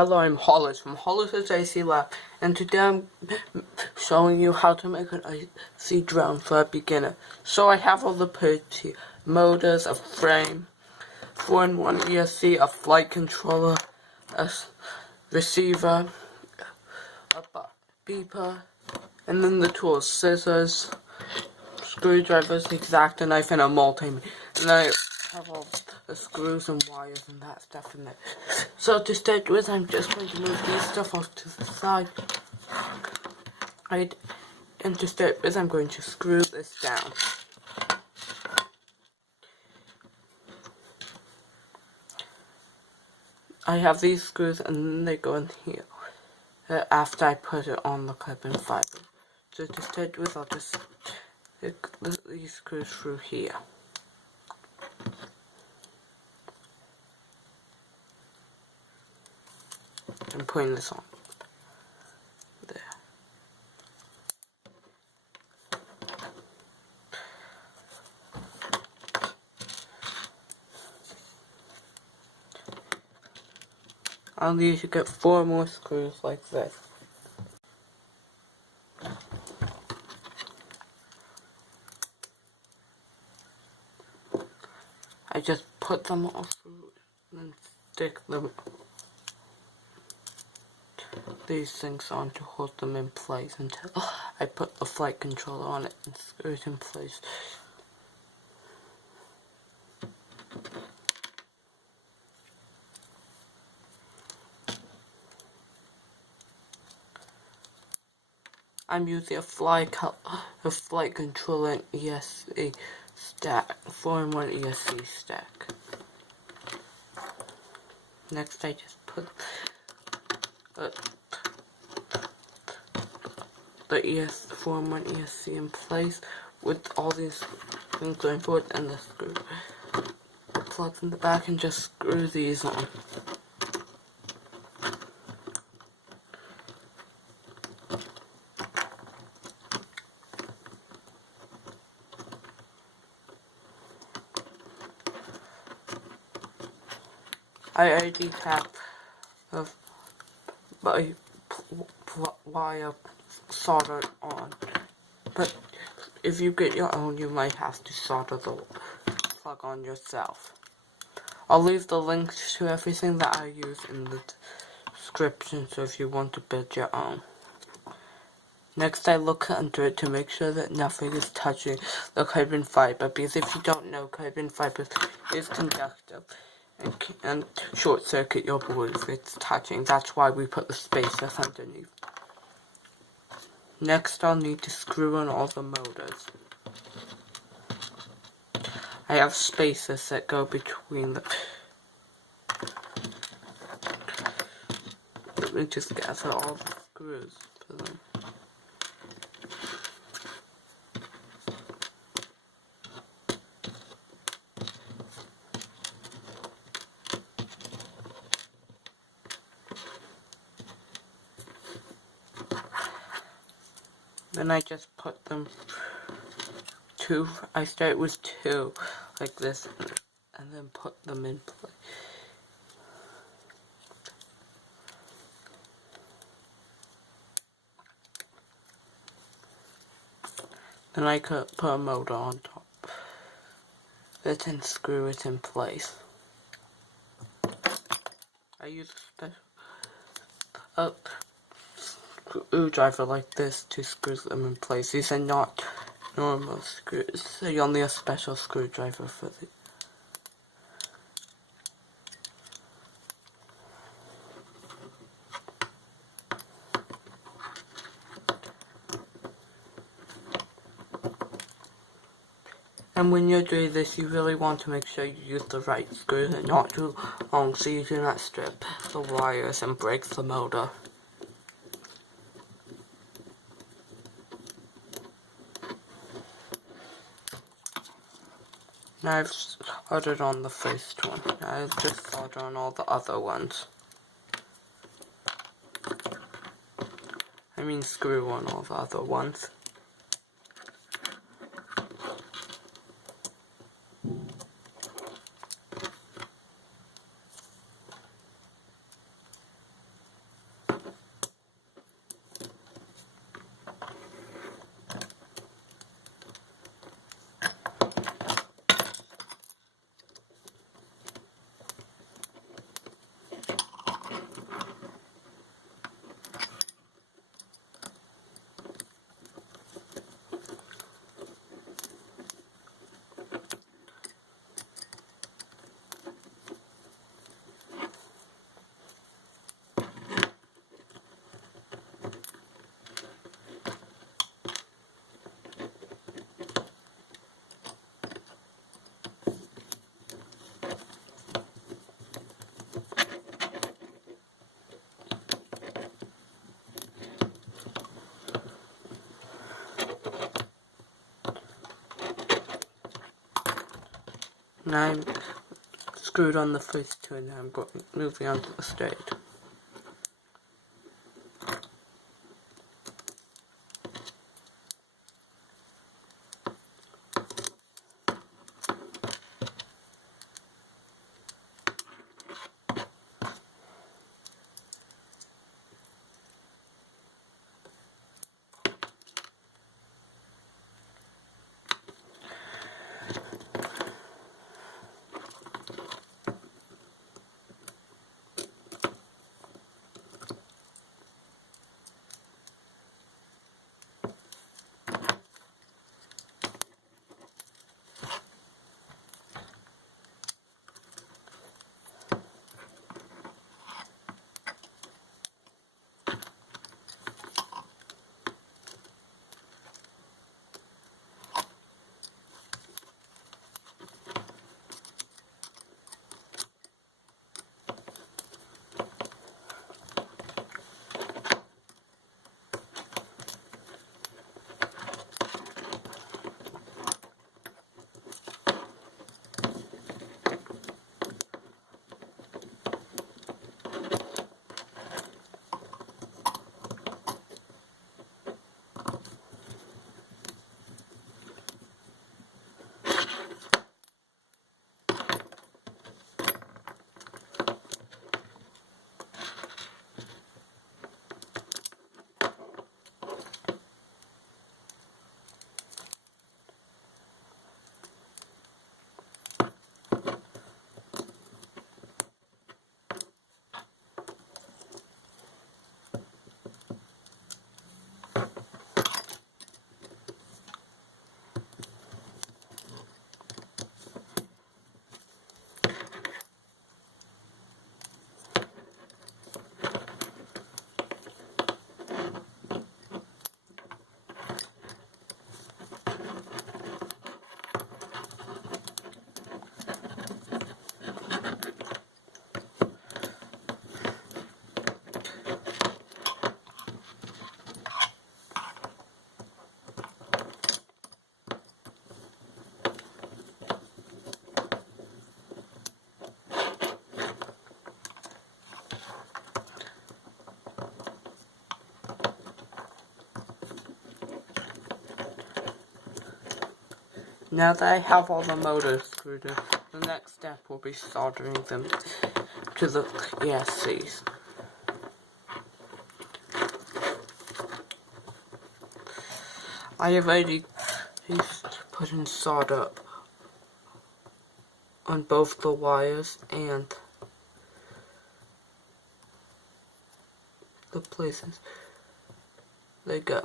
Hello, I'm Hollis from Hollis' AC Lab, and today I'm showing you how to make an AC drone for a beginner. So I have all the parts here: motors, a frame, 4-in-1 ESC, a flight controller, a receiver, a beeper, and then the tools: scissors, screwdrivers, X-Acto knife, and a multimeter. And I have all the screws and wires and that stuff in there. So to start with, I'm just going to move these stuff off to the side. And to start with, I'm going to screw this down. I have these screws and then they go in here after I put it on the carbon fiber. So to start with, I'll just stick these screws through here. I'm putting this on. There. I'll need to get 4 more screws like this. I just put them all through and stick them these things on to hold them in place until I put the flight controller on it and screw it in place. I'm using a flight controller and ESC stack, 4-in-1 ESC stack. Next, I just put the 4-in-1 ESC in place with all these things going forward, and the plugs in the back, and just screw these on. I already have my wire soldered on, but if you get your own, you might have to solder the plug on yourself. I'll leave the links to everything that I use in the description, so if you want to build your own. Next, I look under it to make sure that nothing is touching the carbon fiber, because if you don't know, carbon fiber is conductive and short circuit your board if it's touching. That's why we put the spacers underneath. Next, I'll need to screw in all the motors. I have spacers that go between the... Let me just gather all the screws for them. Then I just put them I start with 2 like this, and then put them in place. Then I could put a motor on top of it and screw it in place. I use a special screwdriver like this to screw them in place. These are not normal screws, so you'll need a special screwdriver for the... And when you're doing this, you really want to make sure you use the right screws and not too long, so you do not strip the wires and break the motor. Now I've soldered on the first one. Now I'll just solder on all the other ones. I mean screw on all the other ones. And I'm screwed on the first two, and now I'm moving on to the third. Now that I have all the motors screwed in, the next step will be soldering them to the ESCs. I have already put in solder on both the wires and the places they go.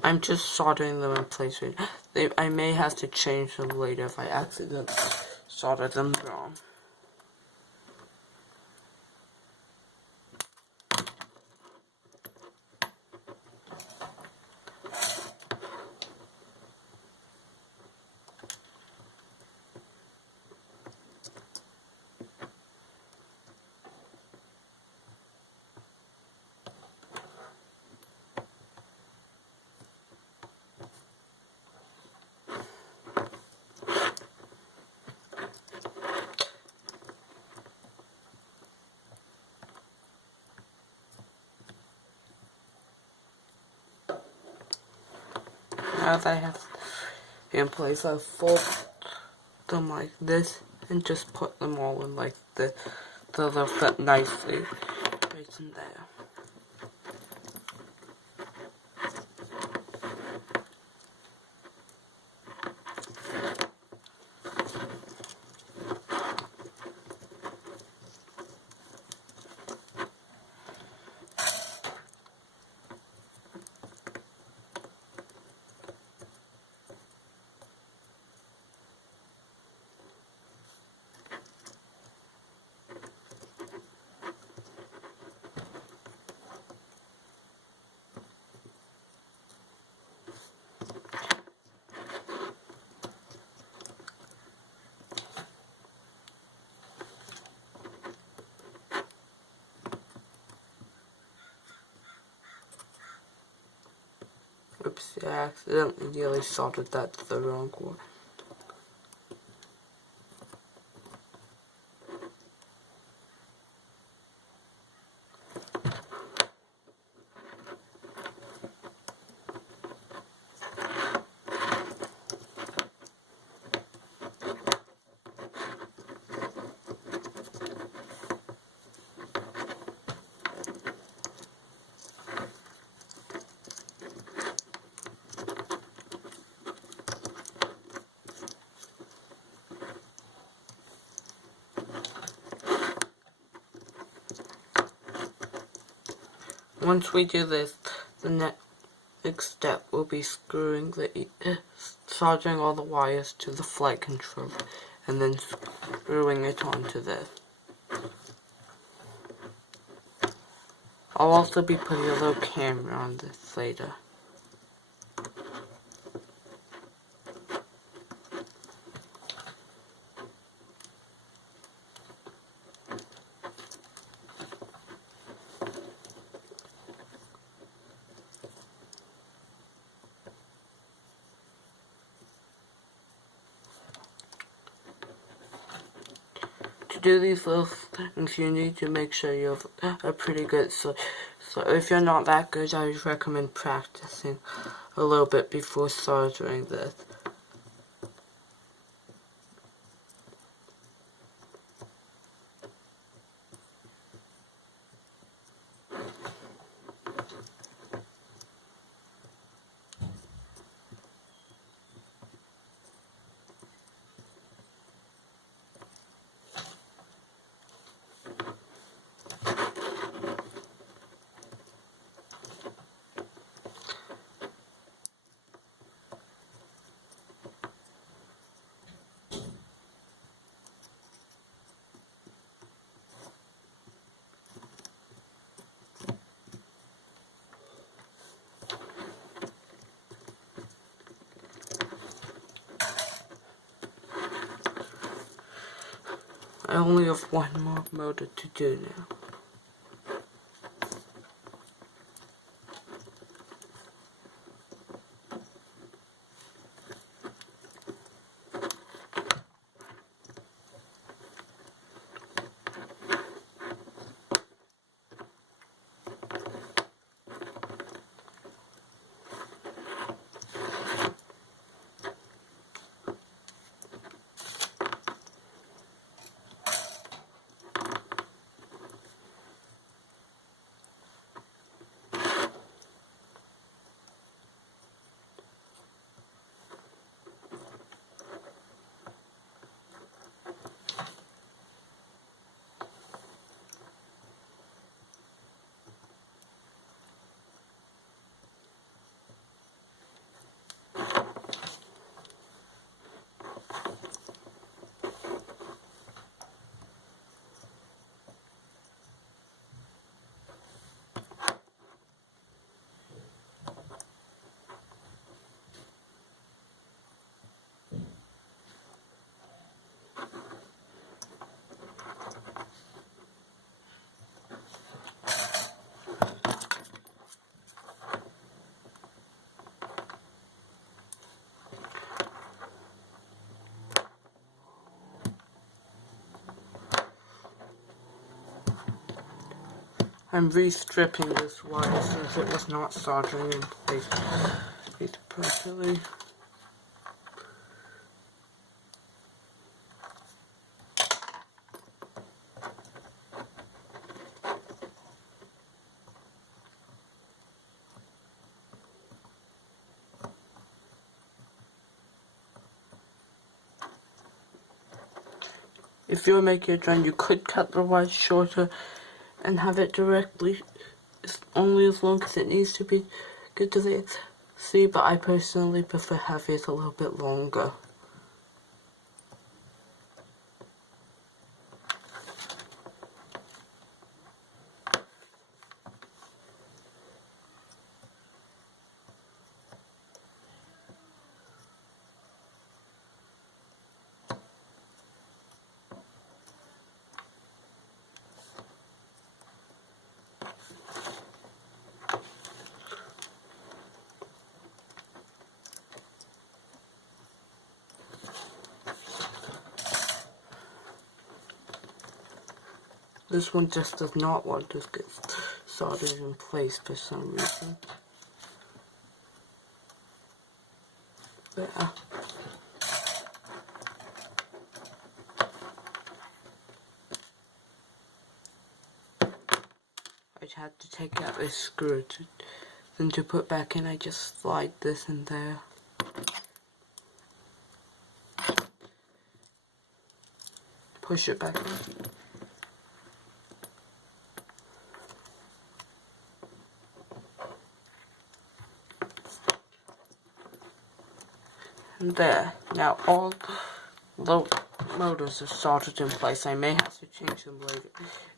I'm just soldering them in place right now. I may have to change them later if I accidentally solder them wrong. Now that I have in place, I'll fold them like this and just put them all in like this so they'll fit nicely right in there. Oops, I accidentally nearly soldered that to the wrong one. Once we do this, the next step will be soldering all the wires to the flight controller and then screwing it onto this. I'll also be putting a little camera on this later. To do these little things, you need to make sure you have a pretty good so if you're not that good, I would recommend practicing a little bit before soldering this. I only have one more motor to do now. I'm re-stripping this wire since it was not soldering in place properly. If you're making a drone, you could cut the wire shorter and have it directly only as long as it needs to be good to the sea, but I personally prefer having it a little bit longer. This one just does not want to get soldered in place for some reason. There. I had to take out this screw and to put back in. I just slide this in there. Push it back in. And there. Now all the motors are soldered in place. I may have to change them later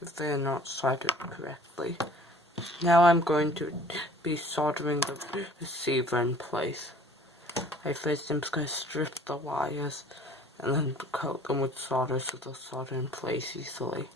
if they are not soldered correctly. Now I'm going to be soldering the receiver in place. First I'm just going to strip the wires and then coat them with solder so they'll solder in place easily.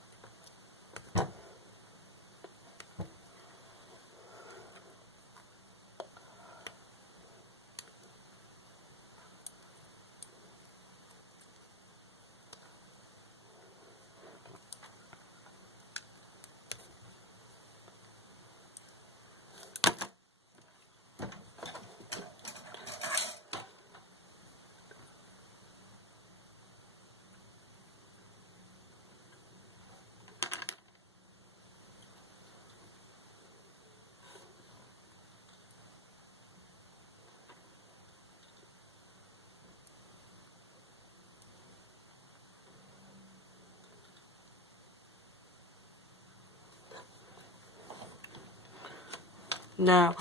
Now,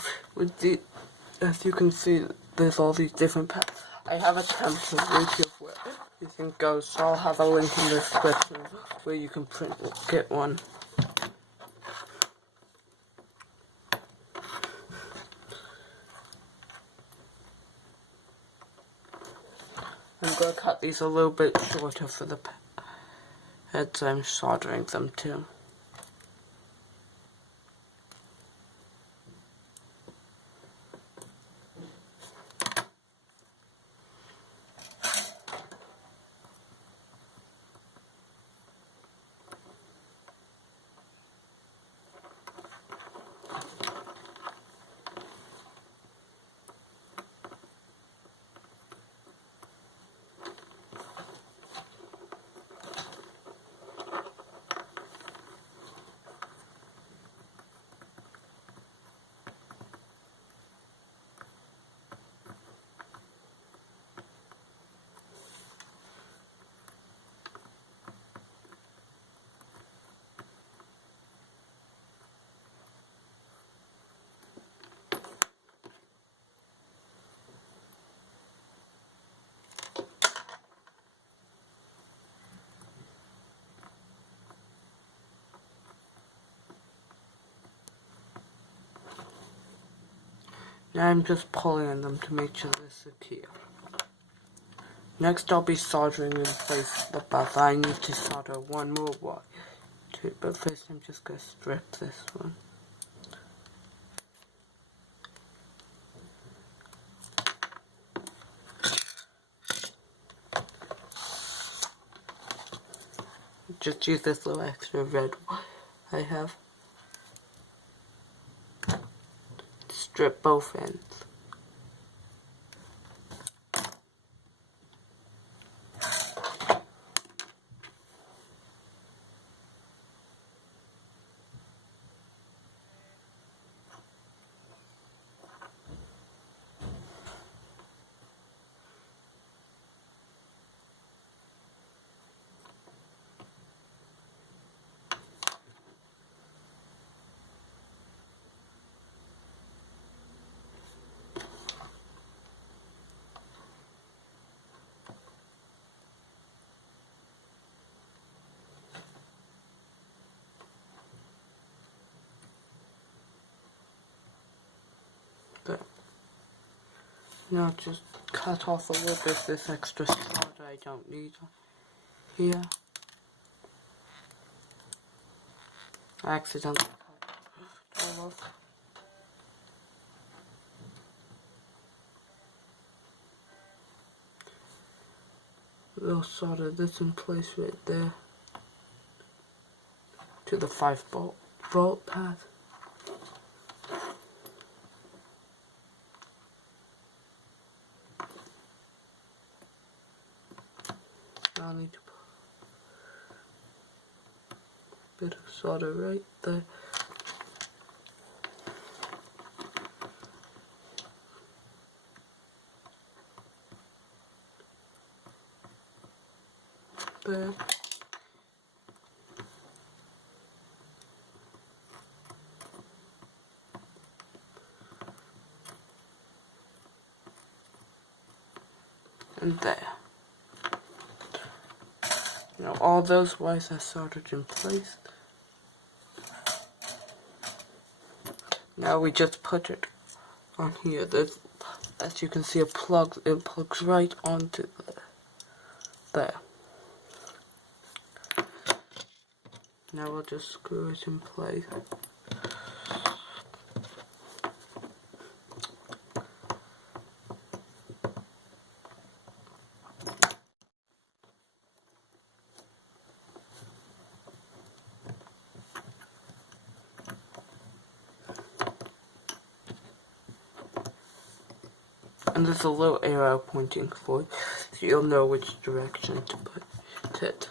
as you can see, there's all these different paths. I have a template of where you can go, so I'll have a link in the description where you can get one. I'm going to cut these a little bit shorter for the heads I'm soldering them to. Now I'm just pulling on them to make sure they're secure. Next I'll be soldering in place the buzzer. I need to solder one more wire to it, but first I'm just going to strip this one. Just use this little extra red one I have. Strip both ends. But now just cut off a little bit of this extra solder I don't need here. I accidentally cut it all off. We'll solder this in place right there to the 5-volt pad. I'll need to put a bit of solder right there. There. And there. Now all those wires are soldered in place. Now we just put it on here. There's, as you can see, it plugs right onto there. Now we'll just screw it in place. And there's a little arrow pointing forward, so you'll know which direction to put it.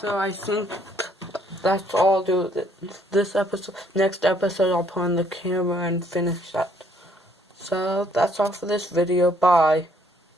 So I think that's all I'll do with this episode. Next episode I'll put on the camera and finish that. So that's all for this video. Bye.